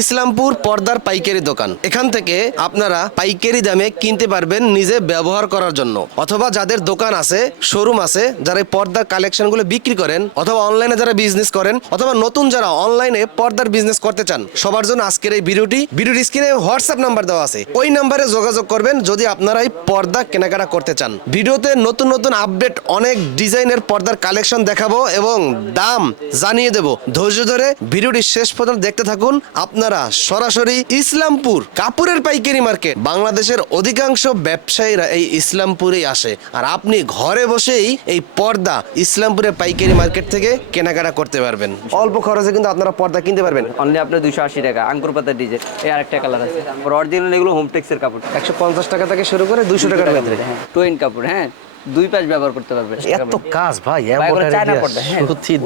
ইসলামপুর পর্দার পাইকারি দোকান। এখান থেকে আপনারা পাইকারি দামে কিনতে পারবেন নিজে ব্যবহার করার জন্য। অথবা যাদের দোকান আছে শোরুম আছে, যারা পর্দার কালেকশনগুলো বিক্রি করেন, অথবা অনলাইনে যারা বিজনেস করেন, অথবা নতুন যারা অনলাইনে পর্দার বিজনেস করতে চান, সবার জন্য আজকের এই ভিডিওটি, ভিডিওর স্ক্রিনে হোয়াটসঅ্যাপ নাম্বার দেওয়া আছে। ওই নাম্বারে যোগাযোগ করবেন যদি আপনারা এই পর্দা কেনাকাটা করতে চান। ভিডিওতে নতুন নতুন আপডেট অনেক ডিজাইনের পর্দার কালেকশন দেখাবো এবং দাম জানিয়ে দেব। ধৈর্য ধরে ভিডিওটি শেষ পর্যন্ত দেখতে থাকুন। আপনারা সরাসরি ইসলামপুর কাপুরের পাইকারি মার্কেট। বাংলাদেশের অধিকাংশ ব্যবসায়ীরা এই ইসলামপুরেই আসে। আর আপনি ঘরে বসেই এই পর্দা ইসলামপুরের পাইকারি মার্কেট থেকে কেনাকাটা করতে পারবেন। অল্প খরচে কিন্তু আপনারা পর্দা কিনতে পারবেন। অনলি আপনার দুশো আশি টাকা আঙ্কুর পাতার ডিজাইন। এই আরেকটা কালার আছে। অরিজিনাল এগুলো হোমটেক্সের কাপড়। একশো পঞ্চাশ টাকা থেকে শুরু করে দুশো টাকার ভেতরে টোয়েন কাপড় হ্যাঁ। দুই পাশ ব্যবহার করতে পারবে। এত কাজ ভাই হ্যাঁ।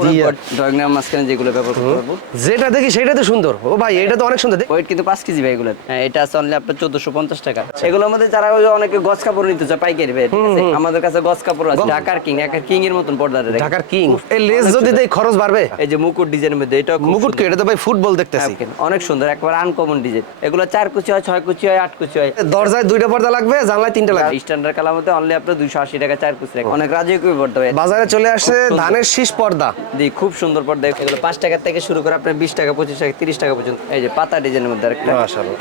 দিয়ে। ড্রয়িং মাঝখানে যেগুলো ব্যবহার করতে পারব। যেটা দেখি সেটা তো সুন্দর। ও ভাই এটা তো অনেক সুন্দর। ওয়েট কিন্তু পাঁচ কেজি ভাই এগুলো। হ্যাঁ এটা আছে অনলি আপনার চোদ্দশো পঞ্চাশ টাকা। এগুলোর মধ্যে যারা অনেকে গছ কাপড় নিতে চায় পাইকারি ভাই আমাদের কাছে গছ কাপড় আছে ঢাকার কিং ঢাকার কিং এর মতন পর্দা ঢাকার কিং। এই লেস যদি দেই খরচ বাড়বে? এই যে মুকুট ডিজাইনের মধ্যে এটা মুকুট কে? এটা তো ভাই ফুটবল দেখতেছি। অনেক সুন্দর একবার আনকমন ডিজাইন এগুলো চার কুচি হয় ছয় কুচি হয় আট কুচি হয়। দরজায় দুইটা পর্দা লাগবে জানলায় তিনটা লাগবে। স্ট্যান্ডার্ড কালার মধ্যে অনলি আপনার দুইশো আশি টাকা চার রাখে। অনেক রাজে কই বাজারে চলে আসছে ধানের শীষ পর্দা। দি খুব সুন্দর পর্দা। এগুলো পাঁচ টাকা থেকে শুরু করে আপনার বিশ টাকা পঁচিশ টাকা তিরিশ টাকা পর্যন্ত। এই যে পাতা ডিজাইনের মধ্যে আরেকটা।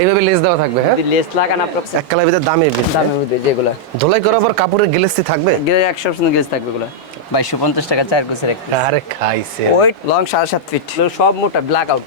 এইভাবে লেস দেওয়া থাকবে হ্যাঁ? লেস লাগান আপনার এক কালার ভিতরে দামে দামের যেগুলো ধুলাই করার পর কাপড়ের গ্লেসটি থাকবে? একশো পার্সেন্ট গেজ থাকবে এগুলো। বাইশশো পঞ্চাশ টাকা চার আরে খাইছে। ওয়েট লং সাড়ে সাত ফিট সব মোটা ব্ল্যাক আউট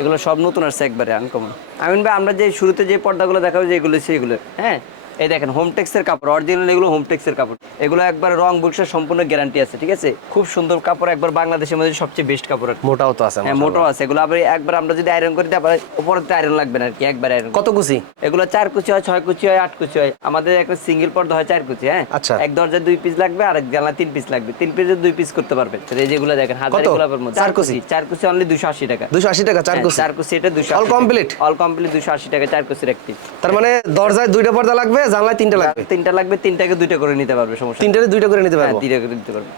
এগুলো সব নতুন আসছে একবারে আনকমন আমিন ভাই আমরা যে শুরুতে যে পর্দাগুলো দেখাবো যে এগুলো সেগুলো হ্যাঁ? এই দেখেন হোমটেক্সের কাপড় অরিজিনাল এগুলো হোমটেক্সের কাপড়। এগুলো একবার রং বুকসের সম্পূর্ণ গ্যারান্টি আছে ঠিক আছে? খুব সুন্দর কাপড় একবার বাংলাদেশের মধ্যে সবচেয়ে বেস্ট কাপড়। মোটাও তো আছে হ্যাঁ মোটো আছে। এগুলো আবার একবার আমরা যদি আয়রন করি তারপরে উপরে তো আয়রন লাগবে না আর কি একবার আয়রন কত কুচি? এগুলো চার কুচি হয় ছয় কুচি হয় আট কুচি হয়। আমাদের একটা সিঙ্গেল পর্দা হয় চার কুচি হ্যাঁ? আচ্ছা। এক দরজায় দুই পিস লাগবে আর এক জানলা তিন পিস লাগবে। তিন পিসে দুই পিস করতে পারবেন। এই যেগুলো দেখেন হাজার? গোলাপের মধ্যে চার কুচি? চার কুচি অনলি দুশো আশি টাকা। দুশো আশি টাকা চার হ্যাঁ, কুচি? চার কুচি এটা দুশো All complete? অল কমপ্লিট দুশো আশি টাকা চার কুচির এক পিস তার মানে দরজায় দুইটা পর্দা লাগবে জানলায় তিনটা লাগবে। তিনটা লাগবে তিনটাকে দুইটা করে নিতে পারবে সমস্যা। তিনটারে দুইটা করে নিতে হ্যাঁ পারব। দুইটা করে নিতে পারবে।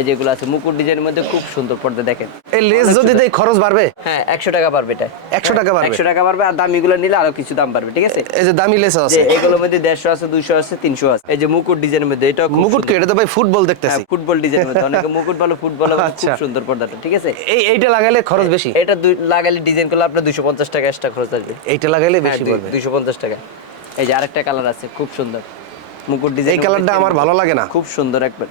এই যেগুলো আছে মুকুট ডিজাইনের মধ্যে খুব সুন্দর পর্দা দেখেন। এই লেস যদি দেই খরচ বাড়বে? হ্যাঁ একশো টাকা পারবে এটা। একশো টাকা বাড়বে? একশো টাকা পারবে আর দামিগুলো নিলে আরও কিছু দাম পারবে ঠিক আছে? এই যে দামি লেস আছে। এগুলোর মধ্যে দেড়শো আছে দুইশো আছে তিনশো আছে। এই যে মুকুট ডিজাইনের মধ্যে এটা মুকুট কে? এটা তো ভাই ফুটবল দেখতেছি। ফুটবল ডিজাইনের মধ্যে। অনেকে মুকুট বলো ফুটবল খুব আচ্ছা। সুন্দর পর্দাটা ঠিক আছে? এই এইটা লাগাইলে খরচ বেশি? এটা দুই লাগালে ডিজাইন করলে আপনার দুশো পঞ্চাশ টাকা এক্সট্রা খরচ আসবে। এইটা লাগাইলে হ্যাঁ, বেশি পড়বে। দুইশো পঞ্চাশ টাকা। এই যে আরেকটা কালার আছে খুব সুন্দর। মুকুট ডিজাইন এই কালারটা আমার ভালো লাগে না। খুব সুন্দর একবার।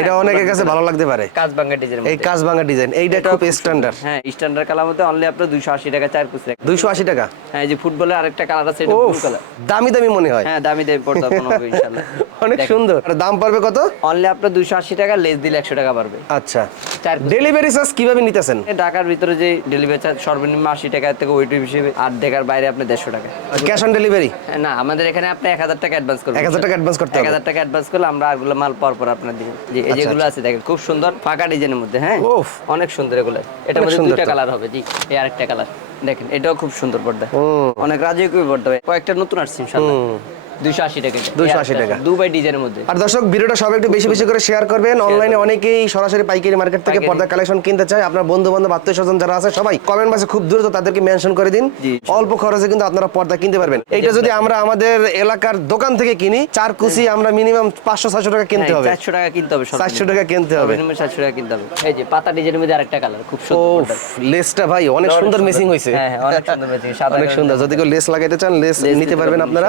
এটা অনেকের কাছে ভালো লাগতে পারে। কাজ ভাঙ্গা ডিজাইন এই কাজ ভাঙা ডিজাইন এইটা খুব স্ট্যান্ডার্ড হ্যাঁ স্ট্যান্ডার্ড কালার মধ্যে অনলি আপনার দুইশো আশি টাকা চার। দুইশো আশি টাকা? হ্যাঁ এই যে ফুটবলের আরেকটা কালার আছে এটা ব্লু কালার দামি দামি মনে হয়। হ্যাঁ দামি দামি পড়তে আপনারা হবে ইনশাআল্লাহ। অনেক সুন্দর। আর দাম পড়বে কত? অনলি আপনার দুইশো আশি টাকা লেস দিলে একশো টাকা পারবে আচ্ছা। চার ডেলিভারি চার্জ কীভাবে নিতেছেন? ঢাকার ভিতরে যে ডেলিভারি চার্জ সর্বনিম্ন আশি টাকা থেকে ওইট হিসেবে আর ঢাকার বাইরে আপনি দেড়শো টাকা। ক্যাশ অন ডেলিভারি না আমাদের এখানে আপনি এক হাজার টাকা অ্যাডভান্স করবেন। এক হাজার টাকা অ্যাডভান্স করতে এক হবে হাজার টাকা অ্যাডভান্স করলে আমরা আরগুলো মাল পর পর আপনার দিই। যে এই যেগুলো আছে দেখেন খুব সুন্দর ফাঁকা ডিজাইনের মধ্যে হ্যাঁ? উফ। অনেক সুন্দর এগুলো। এটা মধ্যে সুন্দর দুইটা কালার হবে জি এই আরেকটা কালার দেখেন এটাও খুব সুন্দর পর্দা। অনেক রাজে কই পর্দা কয়েকটা নতুন আসছে ইনশাআল্লাহ। 280 টাকা। দুবাই ডিজাইনের মধ্যে। আর দর্শক ভিডিওটা সবাই একটু বেশি বেশি করে শেয়ার করবেন। অনলাইনে অনেকেই সরাসরি পাইকারি মার্কেট থেকে পর্দা কালেকশন কিনতে চায়। আপনার বন্ধু বান্ধব আত্মীয় স্বজন যারা আছে সবাই কমেন্ট বক্সে খুব দ্রুত তাদেরকে মেনশন করে দিন। অল্প খরচে কিন্তু আপনারা পর্দা কিনতে পারবেন। এইটা যদি আমরা আমাদের এলাকার দোকান থেকে কিনি চার কুচি আমরা মিনিমাম পাঁচশো ছয়শো টাকা কিনতে হবে। চারশো টাকা কিনতে হবে চারশো টাকা কিনতে হবে। সর্বনিম্ন চারশো টাকা কিনতে হবে। এই যে পাতা ডিজাইনের মধ্যে আরেকটা কালার খুব সুন্দর লেসটা ভাই অনেক সুন্দর। মেসিং হয়েছে। হ্যাঁ, হ্যাঁ, অনেক সুন্দর matching, অনেক সুন্দর। যদি কেউ লেস লাগাইতে চান লেস নিতে পারবেন আপনারা।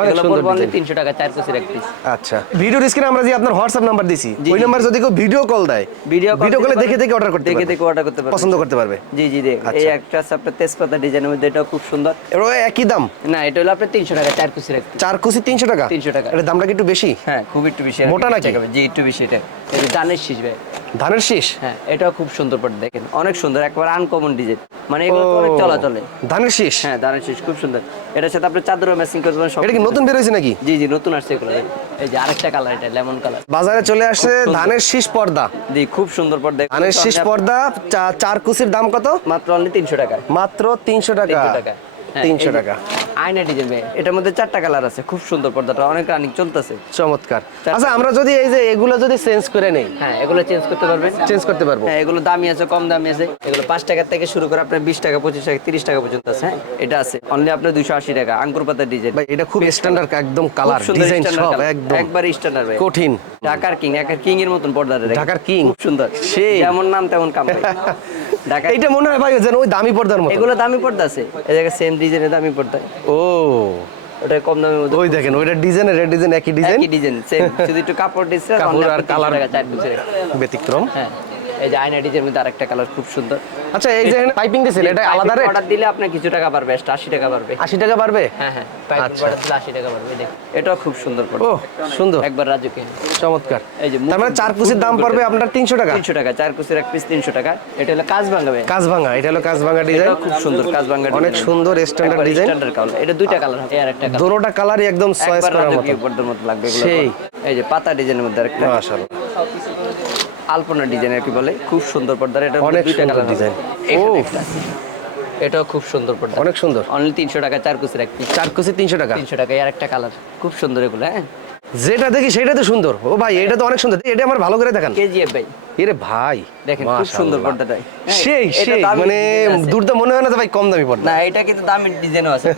অনেক এগুলো সুন্দর পড়বে only design। 300 টাকা চার কুচির এক piece। আচ্ছা ভিডিওর স্ক্রিনে আমরা যে আপনার হোয়াটসঅ্যাপ নাম্বার দিছি ওই নাম্বার যদি কেউ ভিডিও কল দেয় ভিডিও ভিডিও কলে দেখে দেখে অর্ডার করতে দেখে দেখে অর্ডার করতে পারবে। পছন্দ করতে পারবে। জি জি দেখ এই আচ্ছা। একটা আছে আপনার তেজপাতা ডিজাইনের মধ্যে এটাও খুব সুন্দর। এর একই দাম? না এটা হলো আপনার তিনশো টাকা চার কুচির এক চার কুচি তিনশো টাকা? 300 টাকা। এর দামটা কি একটু বেশি? হ্যাঁ খুব একটু বেশি। মোটা নাকি? জি একটু বেশি এটা। এই শীষ ভাই। ধানের শীষ? হ্যাঁ এটাও খুব সুন্দর পড়ে দেখেন। অনেক সুন্দর একবার আনকমন ডিজাইন মানে এগুলো তো অনেক চলাচলে। ধানের শীষ? হ্যাঁ দানের শীষ খুব সুন্দর। এটার সাথে আপনি চাদরও ম্যাচিং করতে পারেন এটা কি নতুন বের হয়েছে নাকি? জি জি নতুন আসছে এগুলো। এই যে আরেকটা কালার এটা লেমন কালার বাজারে চলে আসে ধানের শীষ পর্দা। জি খুব সুন্দর পর্দা। ধানের শীষ পর্দা চার কুচির দাম কত? মাত্র অনলি তিনশো টাকা মাত্র তিনশো টাকা। 300 টাকা। হ্যাঁ, তিনশো টাকা। আয়না ডিজাইন ভাই এটার মধ্যে চারটা কালার আছে খুব সুন্দর পর্দাটা অনেক রানিং চলতেছে। চমৎকার। আচ্ছা আমরা যদি এই যে এগুলো যদি চেঞ্জ করে নেই হ্যাঁ এগুলো চেঞ্জ করতে পারবেন। চেঞ্জ করতে পারব। হ্যাঁ এগুলো দামি আছে কম দামি আছে। এগুলো পাঁচ টাকা থেকে শুরু করে আপনার বিশ টাকা পঁচিশ টাকা তিরিশ টাকা পর্যন্ত আছে। হ্যাঁ এটা আছে। অনলি আপনার দুইশো আশি টাকা আঙ্কুর পাতার ডিজাইন ভাই এটা খুব স্ট্যান্ডার্ড একদম কালার ডিজাইন সব একদম। একবার স্ট্যান্ডার্ড ভাই। কঠিন। ঢাকার কিং একার কিং এর মতন পর্দা রে ঢাকার? খুব সুন্দর। সেই। যেমন নাম তেমন কাম এইটা মনে হয় ভাই যেন ওই দামি পর্দার মতো। এগুলো দামি পর্দা আছে। এই জায়গায় সেম ডিজাইনের দামি পর্দা। ও। ওটা কম দামের মধ্যে ওই দেখেন ওইটা ডিজাইন রেড ডিজাইন একই ডিজাইন একই ডিজাইন সেম শুধু একটু কাপড় দিচ্ছে কাপড় আর কালার ব্যতিক্রম। হ্যাঁ। এই যে আয়না ডিজাইনের মধ্যে আরেকটা কালার খুব সুন্দর। আচ্ছা এই যে পাইপিং দিছিল এটা আলাদা রেট অর্ডার দিলে আপনার কিছু টাকা পারবে এক্সট্রা আশি টাকা পারবে আশি টাকা পারবে হ্যাঁ হ্যাঁ পাইপিং আচ্ছা। অর্ডার দিলে আশি টাকা পারবে দেখ এটাও খুব সুন্দর পড়বে ও সুন্দর। একবার রাজুকে চমৎকার। এই যে তার মানে চার কুচির দাম পড়বে আপনার তিনশো টাকা? তিনশো টাকা চার কুচির এক পিস তিনশো টাকা। এটা হলো কাজ ভাঙাবে কাজ ভাঙা এটা হলো কাজ ভাঙা ডিজাইন খুব সুন্দর কাজ ভাঙা অনেক সুন্দর স্ট্যান্ডার্ড ডিজাইন স্ট্যান্ডার্ড কালার এটা দুইটা কালার হবে। আর একটা কালার দোনোটা কালারই একদম চয়েস করার মতো। লাগবে। এই যে পাতা ডিজাইনের মধ্যে আরেকটা। মাশাআল্লাহ। আলপনা ডিজাইন আর কি বলে? খুব সুন্দর পর্দার এটা অনেক সুন্দর ডিজাইন। ও এটাও খুব সুন্দর পর্দা। অনেক সুন্দর। অনলি তিনশো টাকা চার কুচির এক চার কুচি তিনশো টাকা? তিনশো টাকা আর একটা কালার। খুব সুন্দর এগুলো হ্যাঁ? যেটা দেখি সেটা তো সুন্দর। ও ভাই এটা তো অনেক সুন্দর। এটা আমার ভালো করে দেখান। কেজিএফ ভাই। এরে ভাই দেখেন খুব সুন্দর পর্দাটা হ্যাঁ, সেই সেই মানে design আছে। দূর তো মনে হয় না ভাই কম দামি পর্দা না এটা কিন্তু দামি ডিজাইনও আছে।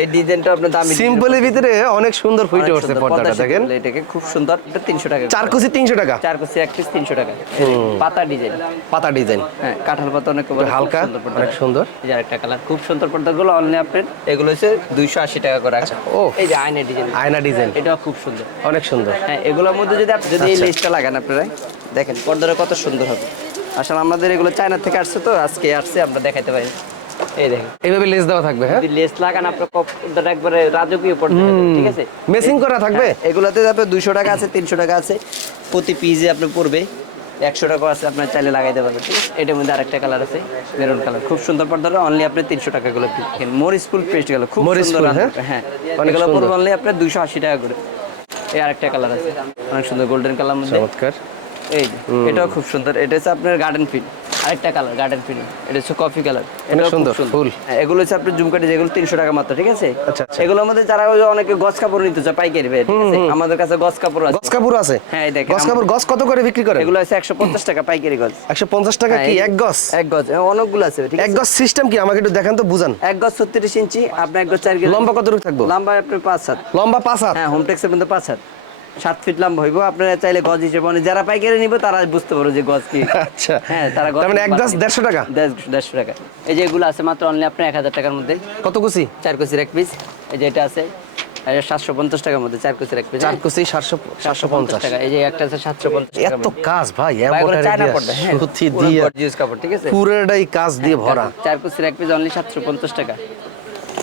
এই ডিজাইনটা আপনার দামি সিম্পলের ভিতরে অনেক সুন্দর ফুটে উঠছে পর্দাটা দেখেন। এটাকে খুব সুন্দর। এটা তিনশো টাকা চার কুচি তিনশো টাকা। চার কুচি এক পিস তিনশো টাকা। পাতা ডিজাইন। পাতা ডিজাইন। হ্যাঁ কাঁঠাল পাতা অনেক হালকা অনেক সুন্দর। এই যে আরেকটা কালার খুব সুন্দর পর্দাগুলো অনলি আপনার এগুলো হচ্ছে দুইশো আশি টাকা করে আছে ও। এই যে আয়না ডিজাইন। আয়না ডিজাইন। এটাও খুব সুন্দর। অনেক সুন্দর। হ্যাঁ এগুলোর মধ্যে যদি আপনি যদি এই আচ্ছা। লেসটা লাগান আপনারা। দেখেন পর্দাটা কত সুন্দর হবে। আসলে আমাদের এগুলো চায়না থেকে আসছে তো আজকে আসছে আমরা দেখাতে পারি। এই দেখেন। এইভাবে লেস দেওয়া থাকবে হ্যাঁ? লেস লাগান আপনার পর্দাটা একবারে রাজকীয় পর্দা ঠিক আছে? মেসিং করা থাকবে? হ্যাঁ, আপনার দুশো টাকা আছে তিনশো টাকা আছে প্রতি পিসে আপনার পড়বে। একশো টাকা আছে আপনার চাইলে লাগাইতে পারবেন এটার মধ্যে আরেকটা কালার আছে মেরুন কালার খুব সুন্দর পর্দাটা অনলি আপনি তিনশো টাকা গুলো মরিস ফুল পেস্ট গেল খুব মরিচ সুন্দর হ্যাঁ? হ্যাঁ। পড়বে অনলি আপনার দুশো আশি টাকা করে। এই আরেকটা কালার আছে অনেক সুন্দর গোল্ডেন কালার মধ্যে। চমৎকার। এই এটাও খুব সুন্দর। এটা হচ্ছে আপনার গার্ডেন ফিল আরেকটা কালার গার্ডেন ফিল এটা হচ্ছে কফি কালার খুব সুন্দর, ফুল। হ্যাঁ, এগুলো হচ্ছে আপনার জুমকাটি যেগুলো তিনশো টাকা মাত্র ঠিক আছে? আচ্ছা, আচ্ছা। এগুলোর মধ্যে যারা অনেকে গছ কাপড় নিতে চায় পাইকারি ভাই আমাদের কাছে গছ কাপড় আছে। গস কাপড় আছে? হ্যাঁ, এই দেখেন, গস কাপড় গস কত করে বিক্রি করে এগুলো আছে একশো পঞ্চাশ টাকা পাইকারি গজ একশো পঞ্চাশ টাকা কি? এক গস এক গজ হ্যাঁ, অনেকগুলো আছে ঠিক এক গস সিস্টেম কি? আমাকে একটু দেখান তো বুঝান। এক গজ ছত্রিশ ইঞ্চি আপনার এক গজ চার লম্বা কতটুকু থাকব? লম্বা আপনার পাঁচ সাত লম্বা পাঁচ হাত? হ্যাঁ হোম টেক্সের মধ্যে পাঁচ হাত। সাত ফিট লম্বা হইব। আপনারা চাইলে গজ হিসেবে মানে যারা পাইকারি নিবে তারা বুঝতে পারো যে গজ কি। আচ্ছা। হ্যাঁ তারা গজ মানে এক। গজ দেড়শো টাকা? দেড়- দেড়শো টাকা। এই যে এগুলো আছে মাত্র অনলি আপনার এক হাজার টাকার মধ্যে। কত কুচি? চার কুচির এক পিস এই যে এটা আছে সাতশো পঞ্চাশ টাকার মধ্যে চার এক পিস চার কুচি সাতশো সাতশো পঞ্চাশ টাকা। এই যে একটা আছে সাতশো পঞ্চাশ এত কাজ ভাই পর্দা, হ্যাঁ। সুতি দিয়ে কাপড়, ঠিক আছে? পুরোটাই কাজ দিয়ে ভরা। চার কুচির এক পিস অনলি সাতশো পঞ্চাশ টাকা।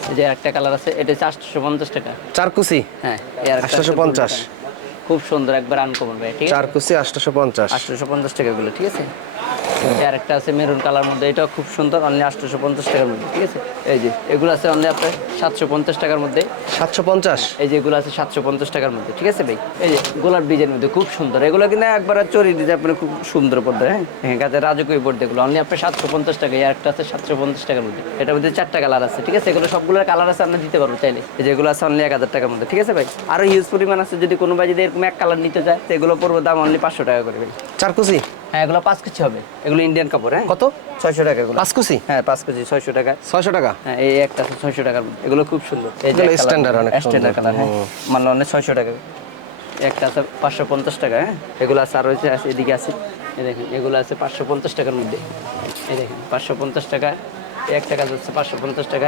এই যে একটা কালার আছে এটা আটশো পঞ্চাশ টাকা। চার কুচি? হ্যাঁ 850 টাকা। খুব সুন্দর একবার আনকমন ভাই ঠিক আছে? চার কুচি আটশো পঞ্চাশ। আটশোশো পঞ্চাশ টাকা গুলো ঠিক আছে? এই আরেকটা আছে মেরুন কালার মধ্যে এটাও খুব সুন্দর অনলি আটশোশো পঞ্চাশ টাকার মধ্যে ঠিক আছে? এই যে এগুলো আছে অনলি আপনার সাতশো পঞ্চাশ টাকার মধ্যে। সাতশো পঞ্চাশ। এই যে এগুলো আছে সাতশো পঞ্চাশ টাকার মধ্যে ঠিক আছে ভাই? এই যে গোলাপ ডিজাইনের মধ্যে খুব সুন্দর এগুলো কিন্তু একবার চরি ডিজাইন আপনার খুব সুন্দর পড়বে হ্যাঁ? হ্যাঁ কাছে রাজকীয় পড়তে এগুলো অনলি আপনার সাতশো পঞ্চাশ টাকা এই একটা আছে সাতশো পঞ্চাশ টাকার মধ্যে। এটার মধ্যে চারটা কালার আছে ঠিক আছে? এগুলো সবগুলোর কালার আছে আমরা দিতে পারব চাইলে। এই যে এগুলো আছে অনলি এক হাজার টাকার মধ্যে ঠিক আছে ভাই? আরও হিউজ পরিমাণ আছে যদি কোনো ভাই যদি এরকম এক কালার নিতে চায় তো এগুলো পড়ব দাম অনলি পাঁচশো টাকা করে চার কুচি? হ্যাঁ এগুলো পাঁচ কেজি হবে। এগুলো ইন্ডিয়ান কাপড় হ্যাঁ? কত? ছয়শো টাকা এগুলো। পাঁচ কুচি? হ্যাঁ পাঁচ কেজি ছয়শো টাকা। ছয়শো টাকা? হ্যাঁ এই একটা আছে ছয়শো টাকার। এগুলো খুব সুন্দর। এই standard অনেক। স্ট্যান্ডার্ড কালার হ্যাঁ। হুম। মানে অনেক ছয়শো টাকা। একটা আছে পাঁচশো পঞ্চাশ টাকা হ্যাঁ? এগুলো আছে আর হচ্ছে আছে এদিকে আছে। এই দেখেন এগুলো আছে পাঁচশো পঞ্চাশ টাকার মধ্যে। এই দেখেন পাঁচশো পঞ্চাশ টাকা। একটা কাজ হচ্ছে পাঁচশো পঞ্চাশ টাকা।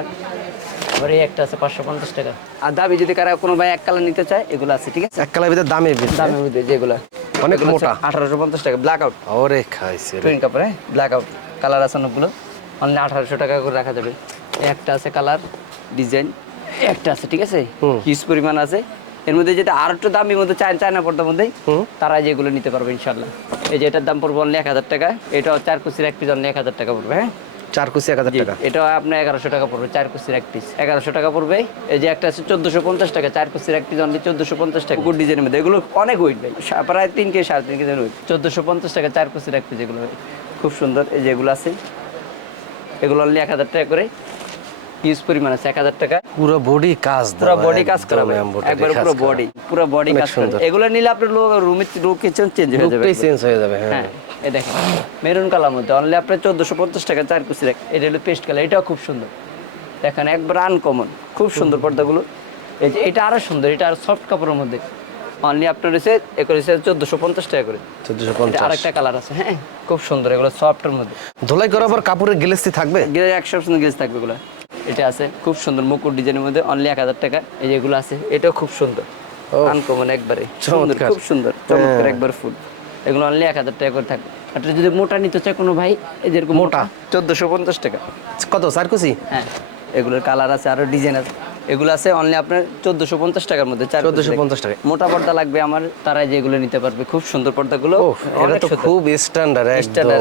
আবার এই একটা আছে পাঁচশো পঞ্চাশ টাকা। আর দাবি যদি কারা কোনো ভাই এক কালার নিতে চায় এগুলো আছে ঠিক আছে? এক কালার ভিতরে দামে বেশি দামের মধ্যে যেগুলো। অনেক মোটা। আঠারোশো পঞ্চাশ টাকা ব্ল্যাক আউট ওরে খাইছে টুইন কাপড় ব্ল্যাক আউট কালার আছে অনেকগুলো। অনলি আঠারোশো টাকা করে রাখা যাবে। একটা আছে কালার ডিজাইন একটা আছে ঠিক আছে। হিউজ পরিমাণ আছে। এর মধ্যে যেটা আর একটু দামি মধ্যে চায় চায়না পড়তার মধ্যে হুম। তারা যেগুলো নিতে পারবে ইনশাল্লাহ এই যে এটার দাম পড়বে অনলি এক হাজার টাকা। এটা চার কুচির এক পিস অনলি এক হাজার টাকা পড়বে হ্যাঁ? চার কুচি এক হাজার টাকা। এটা আপনার এগারোশো টাকা পড়বে চার কুচির এক পিস এগারোশো টাকা পড়বে এই যে একটা আছে চোদ্দোশো পঞ্চাশ টাকা চার কুচির এক পিস অনলি চোদ্দোশো পঞ্চাশ টাকা। গুড ডিজাইনের মধ্যে এগুলো অনেক ওয়েট ভাই প্রায় তিন কেজি সাড়ে তিন কেজি ওয়েট চোদ্দশো পঞ্চাশ টাকা চার কুচির এক পিস এগুলো। খুব সুন্দর এই যেগুলো আছে এগুলো অনলি এক হাজার টাকা করে। হিউজ পরিমাণ আছে এক হাজার টাকা। পুরো বডি কাজ পুরো বডি কাজ করা একবার পুরো বডি পুরো বডি কাজ করা এগুলো নিলে আপনার কিচেন চেঞ্জ হয়ে যাবে চেঞ্জ হয়ে যাবে হ্যাঁ। হ্যাঁ এই দেখেন মেরুন কালার মধ্যে। অনলি আপনার চোদ্দোশো পঞ্চাশ টাকা চার কুচি রাখ। এটা হলো পেস্ট কালার এটাও খুব সুন্দর। দেখেন একবার আনকমন খুব সুন্দর পর্দাগুলো। এই যে এটা আরও সুন্দর এটা আর সফট কাপড়ের মধ্যে। অনলি আপনার রয়েছে চোদ্দোশো পঞ্চাশ টাকা করে। চোদ্দশো পঞ্চাশ। আরেকটা কালার আছে হ্যাঁ। খুব সুন্দর এগুলো সফটের মধ্যে। ধুলাই করার পর কাপড়ের গ্লেসি থাকবে? একশো পার্সেন্ট গেজ থাকবে এগুলো। এটা আছে খুব সুন্দর মুকুট ডিজাইনের মধ্যে অনলি এক হাজার টাকা। এই যেগুলো আছে এটাও খুব সুন্দর। আনকমন একবারে। সুন্দর খুব সুন্দর চমৎকার হ্যাঁ। একবার ফুল। এগুলো অনলি এক হাজার টাকা করে থাকে। আর যদি মোটা নিতে চায় কোনো ভাই এই যেরকম মোটা? চোদ্দোশো পঞ্চাশ টাকা। কত চারকুচি হ্যাঁ এগুলোর কালার আছে আরও ডিজাইন আছে। এগুলো আছে অনলি আপনার চোদ্দশো পঞ্চাশ টাকার মধ্যে piece 1450 টাকা। মোটা পর্দা লাগবে আমার তারাই যেগুলো নিতে পারবে খুব সুন্দর পর্দাগুলো। ও এটা তো খুব স্ট্যান্ডার্ড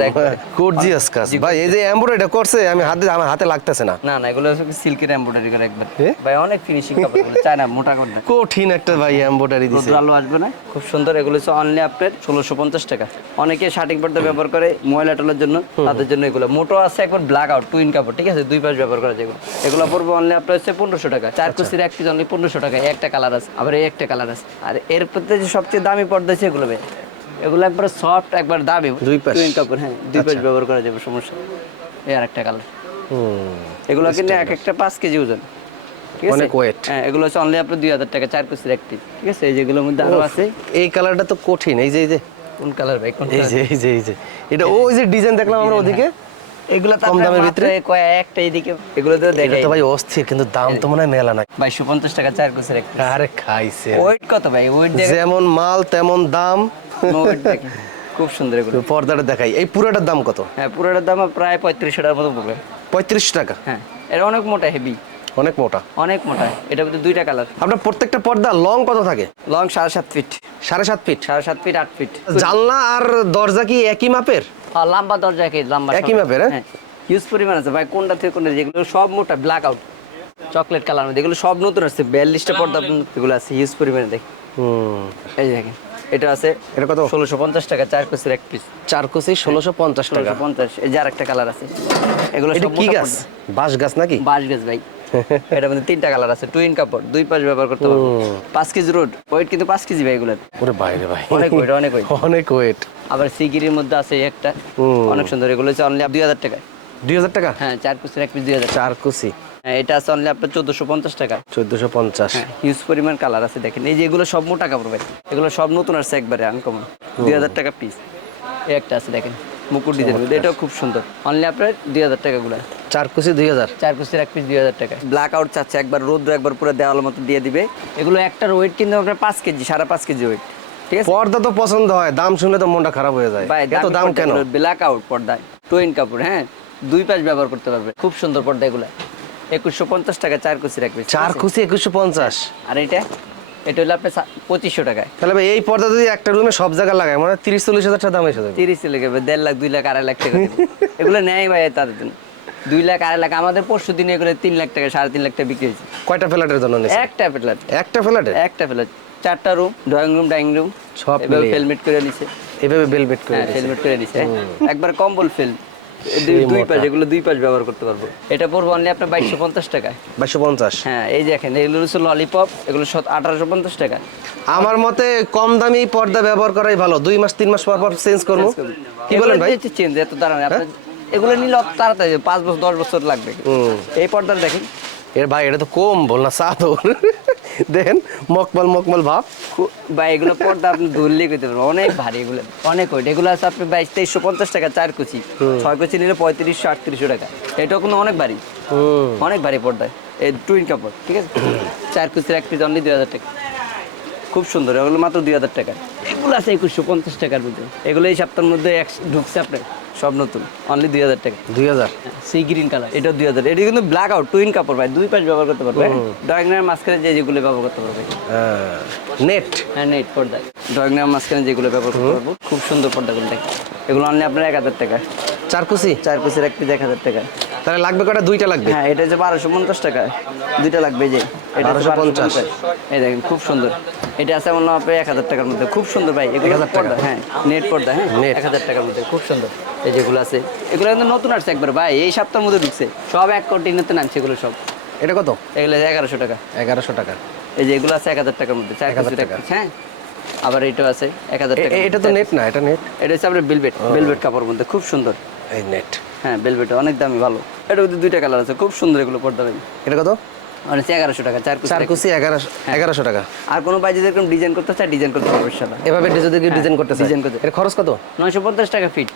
একবারে। গর্জিয়াস কাজ। ভাই এই যে এমব্রয়ডারি করছে আমি হাতে আমার হাতে লাগতেছে না। না না এগুলো সিল্কের এমব্রয়ডারি করে একবার। ভাই অনেক ফিনিশিং কাপড় চায় না মোটা করে কঠিন একটা ভাই এমব্রয়ডারি দিছে। আলো আসবে না? খুব সুন্দর এগুলো হচ্ছে অনলি আপনার ষোলোশো পঞ্চাশ টাকা। অনেকে শার্টিং পর্দা ব্যবহার করে ময়লা টলার জন্য তাদের জন্য এগুলো। মোটো আছে একবার ব্ল্যাক আউট টুইন কাপড় ঠিক আছে? দুই পাশ ব্যবহার করা যায় এগুলো। এগুলো পড়বে অনলি আপনার হচ্ছে পনেরোশো টাকা। চার কুচির এক পিস অনলি পনেরোশো টাকা একটা কালার আছে আবার এই একটা কালার আছে। আর এর প্রতি যে সবচেয়ে দামি পর্দা আছে এগুলো এগুলো একবার সফট একবার দামি। দুই পাশ। টুইন কাপড় হ্যাঁ দুই পাশ ব্যবহার করা যাবে সমস্যা এই আর একটা কালার এগুলো কিন্তু এক একটা পাঁচ কেজি ওজন। অনেক weight। হ্যাঁ এগুলো হচ্ছে অনলি আপনার দুই হাজার টাকা চার কুচির একটি ঠিক আছে? এই যেগুলোর মধ্যে আরও আছে। এই কালারটা তো কঠিন এই যে এই যে। কোন কালার ভাই? কোন এই যে এই যে এই যে। এটা ওই যে ডিজাইন দেখলাম আমরা ওদিকে। এগুলো কম দামের ভিতরে? একটা এদিকে এগুলো তো এটা তো ভাই অস্থির কিন্তু দাম তো মনে হয় মেলা নাই। বাইশশো পঞ্চাশ টাকা চার কুচির একটি আরে খাইছে ওয়েট কত ভাই? ওয়েট যেমন মাল তেমন দাম। খুব সুন্দর এগুলো। পর্দাটা দেখাই। এই পুরোটার দাম কত? হ্যাঁ পুরোটার দাম প্রায় পঁয়ত্রিশশো টাকার মতো পড়বে পঁয়ত্রিশ টাকা? হ্যাঁ এটা অনেক মোটা হেভি অনেক মোটা। অনেক মোটা এটার মধ্যে দুইটা কালার আপনার প্রত্যেকটা পর্দা লং কত থাকে? লং সাড়ে সাত ফিট সাড়ে সাত ফিট সাড়ে সাত ফিট আট ফিট জানলা আর দরজা কি একই মাপের? আর লম্বা দরজা কি লম্বা একই মাপের, হ্যাঁ? হিউজ পরিমাণ আছে। ভাই কোনটা থেকে কোনটা যেগুলো সব মোটা ব্ল্যাক আউট চকলেট কালার মধ্যে। এগুলো সব নতুন আসছে। বিয়াল্লিশটা পর্দা এগুলো আছে হিউজ পরিমাণে দেখ। হুম। এই দেখেন এটা আছে এটা কত? ষোলোশো পঞ্চাশ টাকা চার পিসের এক পিস চার কুচি ষোলোশো পঞ্চাশ টাকা। পঞ্চাশ এই যে আরেকটা কালার আছে। এগুলো এটা কি গাছ? বাঁশ গাছ নাকি? বাঁশ গাছ ভাই। এটার মধ্যে তিনটা কালার আছে টুইন কাপড় দুই পাশ ব্যবহার করতে পারব। পাঁচ কেজি রোড ওয়েট কিন্তু পাঁচ কেজি ভাই এগুলোর। ওরে বাইরে ভাই। অনেক ওয়েট অনেক ওয়েট অনেক ওয়েট আবার সিগিরির মধ্যে আছে একটা অনেক সুন্দর এগুলো হচ্ছে অনলি দুই হাজার টাকা দুই হাজার টাকা? হ্যাঁ চার এক পিস দুই হাজার চার কুচি। হ্যাঁ, এটা আছে অনলি আপনার চোদ্দোশো পঞ্চাশ টাকা। চোদ্দশো পঞ্চাশ। হ্যাঁ হিউজ পরিমাণ কালার আছে দেখেন। এই যে এগুলো সব মোটা কাপড় ভাই এগুলো সব নতুন আসছে একবারে আনকমন দুই হাজার টাকা পিস একটা আছে দেখেন মুকুট ডিজাইন এটাও খুব সুন্দর। অনলি আপনার দুই হাজার টাকাগুলো চার কুচি দুই হাজার। চার এক পিস দুই হাজার টাকা। ব্ল্যাক আউট চাচ্ছে একবার রোদ্র একবার পুরো দেওয়ালের মতো দিয়ে দিবে। এগুলো একটার ওয়েট কিন্তু আপনার পাঁচ কেজি সাড়ে পাঁচ কেজি ওয়েট ঠিক আছে? পর্দা তো পছন্দ হয় দাম শুনলে তো মনটা খারাপ হয়ে যায়। ভাই এত দাম কেন? ব্ল্যাক আউট পর্দায় টোয়েন কাপড় হ্যাঁ? দুই পাশ ব্যবহার করতে পারবে খুব সুন্দর পর্দা এগুলো। একুশশো পঞ্চাশ টাকা চার এক পিস চার কুচি একুশশো পঞ্চাশ। আর এটা এটা হলো আপনার পঁচিশশো টাকায়। তাহলে ভাই এই পর্দা যদি একটা রুমে সব জায়গায় লাগায় মানে তিরিশ চল্লিশ হাজার টাকা দাম এসে যাবে। তিরিশ লেগে দেড় লাখ দুই লাখ আড়াই লাখ টাকা। এগুলো নেয় ভাই তাদের জন্য। দুই লাখ আড়াই লাখ আমাদের পরশু দিনে এগুলো তিন লাখ টাকা সাড়ে তিন লাখ টাকা বিক্রি হয়েছে। কয়টা ফ্ল্যাটের জন্য একটা ফ্ল্যাট। একটা ফ্ল্যাটে একটা ফ্ল্যাট। চারটা room drawing room dining room সব এভাবে। হেলমেট করে নিছে। এভাবে বেলবেট করে হ্যাঁ দিয়েছে। করে নিছে। একবার কম্বল ফেল দুই পাশ এগুলো দুই পাশ ব্যবহার করতে পারব। এটা পড়ব অনলি আপনার বাইশশো পঞ্চাশ টাকা বাইশশো পঞ্চাশ? হ্যাঁ এই যে দেখেন এগুলো হচ্ছে ললিপপ এগুলো আঠারোশো পঞ্চাশ টাকা। আমার মতে কম দামি পর্দা ব্যবহার করাই ভালো। দুই মাস তিন মাস পর পর চেঞ্জ করব। কি বলেন ভাই? হ্যাঁ? চেঞ্জ এত দাঁড়ানো আপনার এগুলো নিলে অত তাড়াতাড়ি পাঁচ বছর দশ বছর লাগবে। এই পর্দাটা দেখেন। এর ভাই এটা তো কম বল না চাদর? দেখেন মকমল মকমল ভাব। বা এগুলো পর্দা আপনি ধরলেই করতে পারবেন। অনেক ভারী এগুলো। অনেক ওয়েট। এগুলো আছে আপনি বাইশ তেইশশো পঞ্চাশ টাকা চার কুচি। ছয় কুচি নিলে পঁয়ত্রিশশো আটত্রিশশো টাকা। এটাও কিন্তু অনেক ভারী। অনেক ভারী পর্দায়। এই টুইন কাপড় ঠিক আছে? চার কুচির এক পিস অনলি দুই হাজার টাকা। খুব সুন্দর। এগুলো মাত্র দুই হাজার টাকা। এগুলো আছে একুশশো পঞ্চাশ টাকার মধ্যে। এগুলো এই সপ্তাহের মধ্যে এক ঢুকছে আপনার। সব নতুন। অনলি দুই হাজার টাকা। দুই হাজার? সি গ্রিন কালার এটা দুই হাজার। এটা কিন্তু ব্ল্যাক আউট টুইন কাপড় ভাই। দুই পাশ ব্যবহার করতে পারবে। ড্রয়িং রুমের মাঝখানে যে যেগুলো ব্যবহার করতে পারবে। নেট হ্যাঁ নেট পর্দা। ড্রয়িং রুমের মাঝখানে যেগুলো ব্যবহার করতে পারব। খুব সুন্দর পর্দাগুলো দেখ এগুলো অনলি আপনার এক হাজার টাকা। চার কুচি? চার এক পিস এক হাজার টাকা। তাহলে লাগবে কটা দুইটা লাগবে? হ্যাঁ এটা যে বারোশো পঞ্চাশ টাকা। দুইটা লাগবে যে। এটা 1250 1250 এই দেখেন খুব সুন্দর। এটা আছে আমার আপনি এক হাজার টাকার মধ্যে। খুব সুন্দর ভাই এগুলো 1000 টাকা। হ্যাঁ নেট পর্দা হ্যাঁ। এক হাজার টাকার মধ্যে খুব সুন্দর। এই যেগুলো আছে এগুলো কিন্তু নতুন আসছে একবার ভাই। এই সপ্তাহের মধ্যে ঢুকছে। সব এক কোটি নতুন আনছে এগুলো সব। এটা কত? এগুলো এগারোশো টাকা। এগারোশো টাকা। এই যে এগুলো আছে এক হাজার টাকার মধ্যে 1000 কেজি টাকা। হ্যাঁ। আবার এইটাও আছে এক হাজার টাকা এটা তো নেট না এটা নেট এটা হচ্ছে আপনার বেলভেট বেলভেট কাপড়ের মধ্যে খুব সুন্দর। এই নেট হ্যাঁ বেলভেট অনেক দামি ভালো। এটা মধ্যে দুইটা কালার আছে খুব সুন্দর এগুলো পর্দা ভাই এটা কত? মানে এগারোশো টাকা চার চার। কুচি এগারোশো এগারোশো টাকা। আর কোনো বাইজে যেরকম ডিজাইন করতে চায় ডিজাইন করতে পারবে এভাবে যদি ডিজাইন করতে চাই হ্যাঁ, করতে। এর খরচ কত? নয়শো পঞ্চাশ টাকা ফিট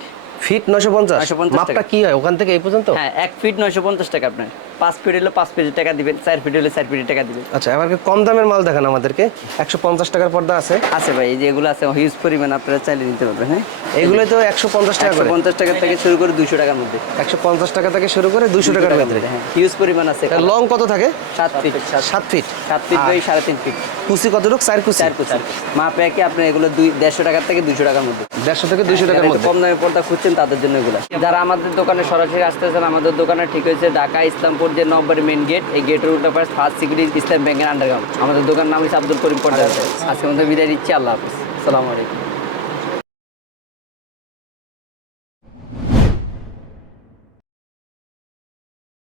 ফিট নয়শো পঞ্চাশ? 950 মাপটা। কি হয়? ওখান থেকে এই পর্যন্ত? হ্যাঁ এক ফিট নয়শো পঞ্চাশ টাকা আপনার। পাঁচ ফিট হলে পাঁচ ফিটের টাকা দিবেন চার ফিট হলে চার ফিটের টাকা দিবেন। আচ্ছা এবার কি কম দামের মাল দেখান আমাদেরকে? একশো পঞ্চাশ টাকার পর্দা আছে। আছে ভাই এই যে এগুলো আছে হিউজ পরিমাণ আপনারা চাইলে নিতে পারবেন হ্যাঁ? এইগুলো তো একশো পঞ্চাশ টাকা করে। পঞ্চাশ টাকা থেকে শুরু করে দুশো টাকার মধ্যে। একশো পঞ্চাশ টাকা থেকে শুরু করে দুশো টাকার হ্যাঁ হিউজ পরিমাণ আছে। লং কত থাকে? সাত ফিট সাত ফিট। সাত ফিট। বাই সাড়ে তিন ফিট। কুচি কতটুক? চার কুচি। চার কুচি। মাপে কি আপনি এগুলো দুই দেড়শো টাকার থেকে দুশো টাকার মধ্যে। দেড়শো থেকে দুইশো টাকার মধ্যে। কম দামে পর্দা খুঁজছেন তাদের জন্য এগুলো। যারা আমাদের দোকানে সরাসরি আসতেছেন আমাদের দোকানে ঠিক হয়েছে ঢাকা ইসলামপুর যে নম্বর মেন গেট এই গেটের উল্টা পাশে ফার্স্ট সিকিউরিটি ইসলাম ব্যাংকের আন্ডারগ্রাউন্ড আমাদের দোকান নাম হচ্ছে আব্দুল করিম পর্দা। আছে আজকে মধ্যে বিদায় দিচ্ছি আল্লাহ হাফিজ। সালামু আলাইকুম।